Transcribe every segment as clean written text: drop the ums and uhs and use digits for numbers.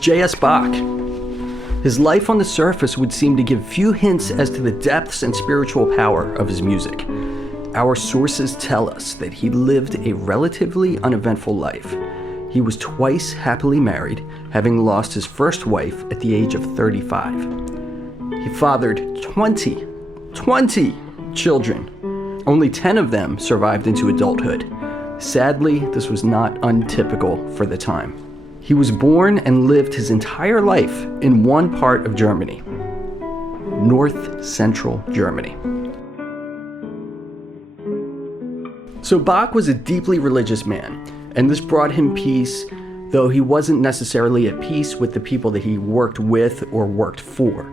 J.S. Bach. His life on the surface would seem to give few hints as to the depths and spiritual power of his music. Our sources tell us that he lived a relatively uneventful life. He was twice happily married, having lost his first wife at the age of 35. He fathered 20 children. Only 10 of them survived into adulthood. Sadly, this was not untypical for the time. He was born and lived his entire life in one part of Germany, north central Germany. So Bach was a deeply religious man, and this brought him peace, though he wasn't necessarily at peace with the people that he worked with or worked for.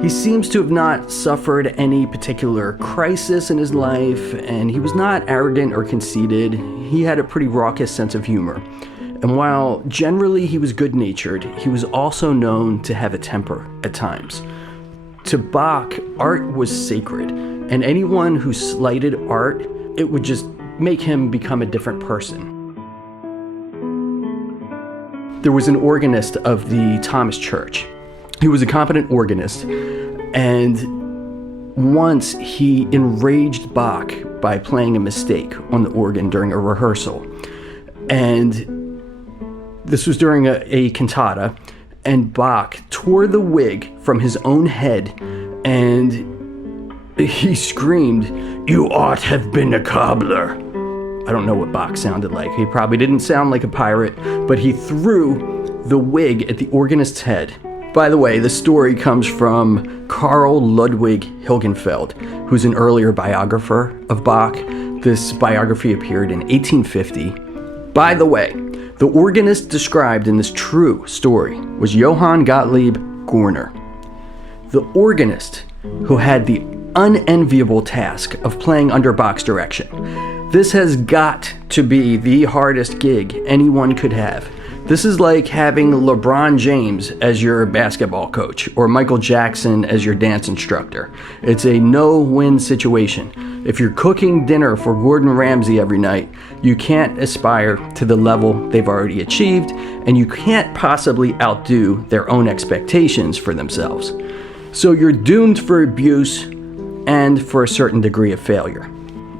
He seems to have not suffered any particular crisis in his life, and he was not arrogant or conceited. He had a pretty raucous sense of humor. And while generally he was good-natured, he was also known to have a temper at times. To Bach, art was sacred, and anyone who slighted art, it would just make him become a different person. There was an organist of the Thomas Church. He was a competent organist, and once he enraged Bach by playing a mistake on the organ during a rehearsal. And this was during a cantata, and Bach tore the wig from his own head, and he screamed, "You ought to have been a cobbler." I don't know what Bach sounded like. He probably didn't sound like a pirate, but he threw the wig at the organist's head. By the way, the story comes from Carl Ludwig Hilgenfeld, who's an earlier biographer of Bach. This biography appeared in 1850. By the way, the organist described in this true story was Johann Gottlieb Görner, the organist who had the unenviable task of playing under Bach's direction. This has got to be the hardest gig anyone could have. This is like having LeBron James as your basketball coach or Michael Jackson as your dance instructor. It's a no-win situation. If you're cooking dinner for Gordon Ramsay every night, you can't aspire to the level they've already achieved, and you can't possibly outdo their own expectations for themselves. So you're doomed for abuse and for a certain degree of failure.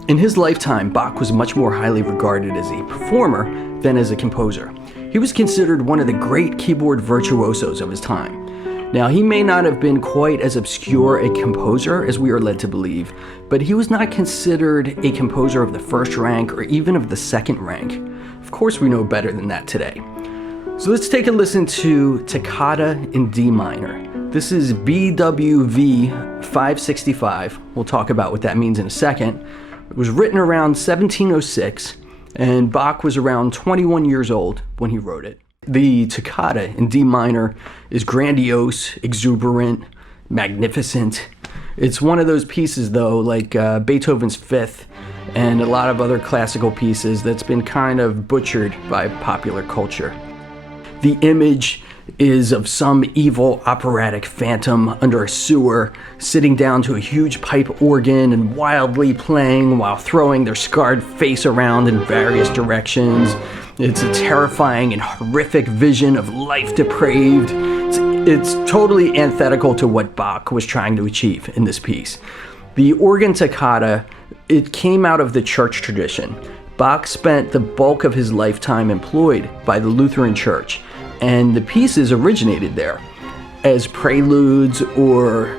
In his lifetime, Bach was much more highly regarded as a performer than as a composer. He was considered one of the great keyboard virtuosos of his time. Now, he may not have been quite as obscure a composer as we are led to believe, but he was not considered a composer of the first rank or even of the second rank. Of course, we know better than that today. So let's take a listen to Toccata in D minor. This is BWV 565. We'll talk about what that means in a second. It was written around 1706, and Bach was around 21 years old when he wrote it. The Toccata in D minor is grandiose, exuberant, magnificent. It's one of those pieces, though, like Beethoven's Fifth and a lot of other classical pieces that's been kind of butchered by popular culture. The image is of some evil operatic phantom under a sewer, sitting down to a huge pipe organ and wildly playing while throwing their scarred face around in various directions. It's a terrifying and horrific vision of life depraved. It's totally antithetical to what Bach was trying to achieve in this piece. The organ toccata, it came out of the church tradition. Bach spent the bulk of his lifetime employed by the Lutheran Church, and the pieces originated there as preludes, or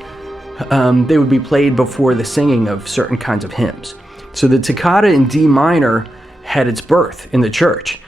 they would be played before the singing of certain kinds of hymns. So the toccata in D minor had its birth in the church.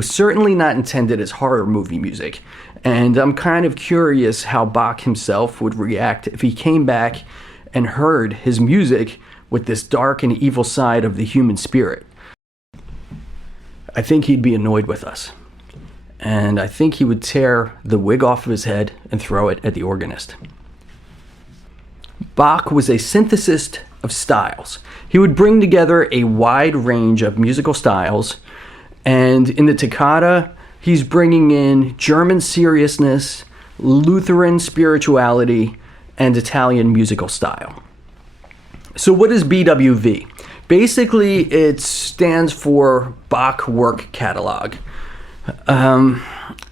was certainly not intended as horror movie music, and I'm kind of curious how Bach himself would react if he came back and heard his music with this dark and evil side of the human spirit. I think he'd be annoyed with us, and I think he would tear the wig off of his head and throw it at the organist. Bach was a synthesist of styles. He would bring together a wide range of musical styles, and in the toccata, he's bringing in German seriousness, Lutheran spirituality, and Italian musical style. So what is BWV? Basically, it stands for Bach Work Catalog.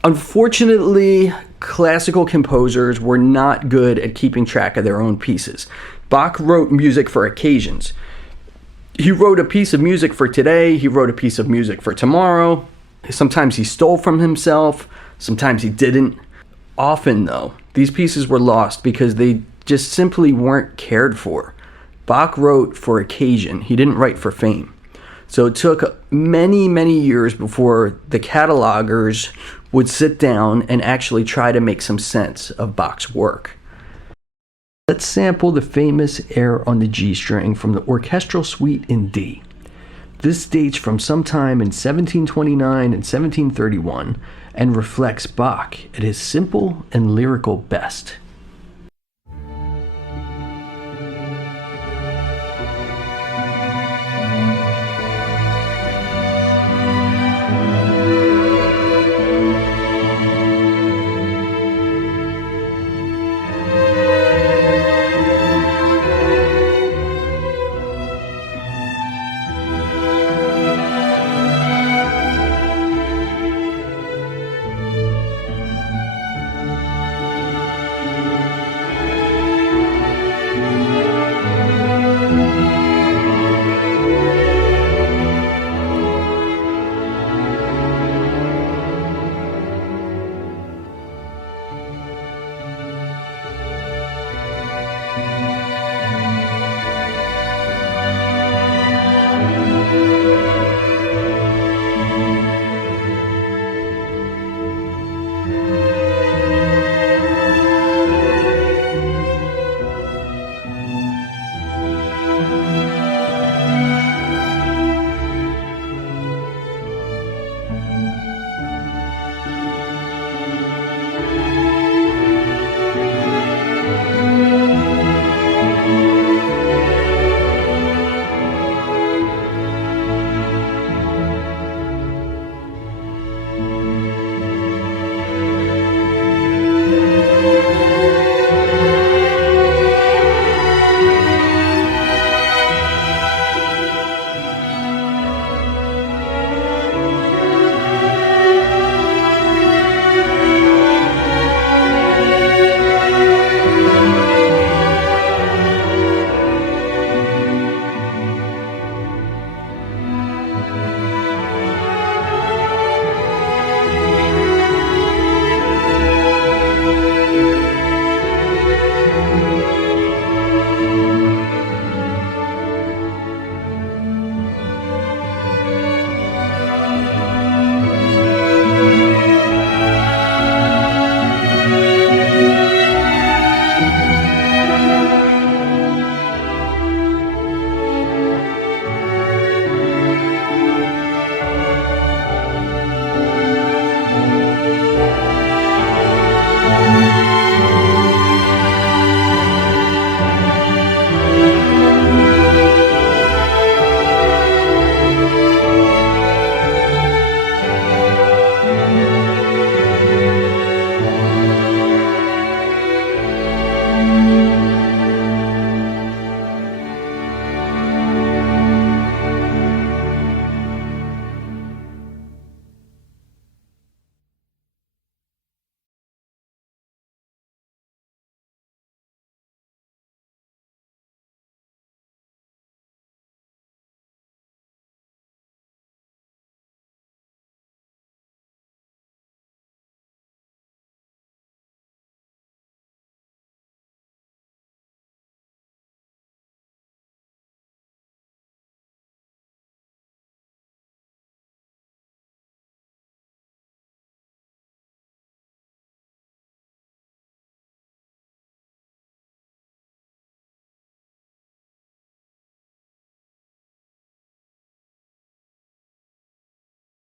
Unfortunately, classical composers were not good at keeping track of their own pieces. Bach wrote music for occasions. He wrote a piece of music for today, he wrote a piece of music for tomorrow. Sometimes he stole from himself, sometimes he didn't. Often, though, these pieces were lost because they just simply weren't cared for. Bach wrote for occasion, he didn't write for fame. So it took many, many years before the catalogers would sit down and actually try to make some sense of Bach's work. Let's sample the famous air on the G string from the orchestral suite in D. This dates from sometime in 1729 and 1731 and reflects Bach at his simple and lyrical best.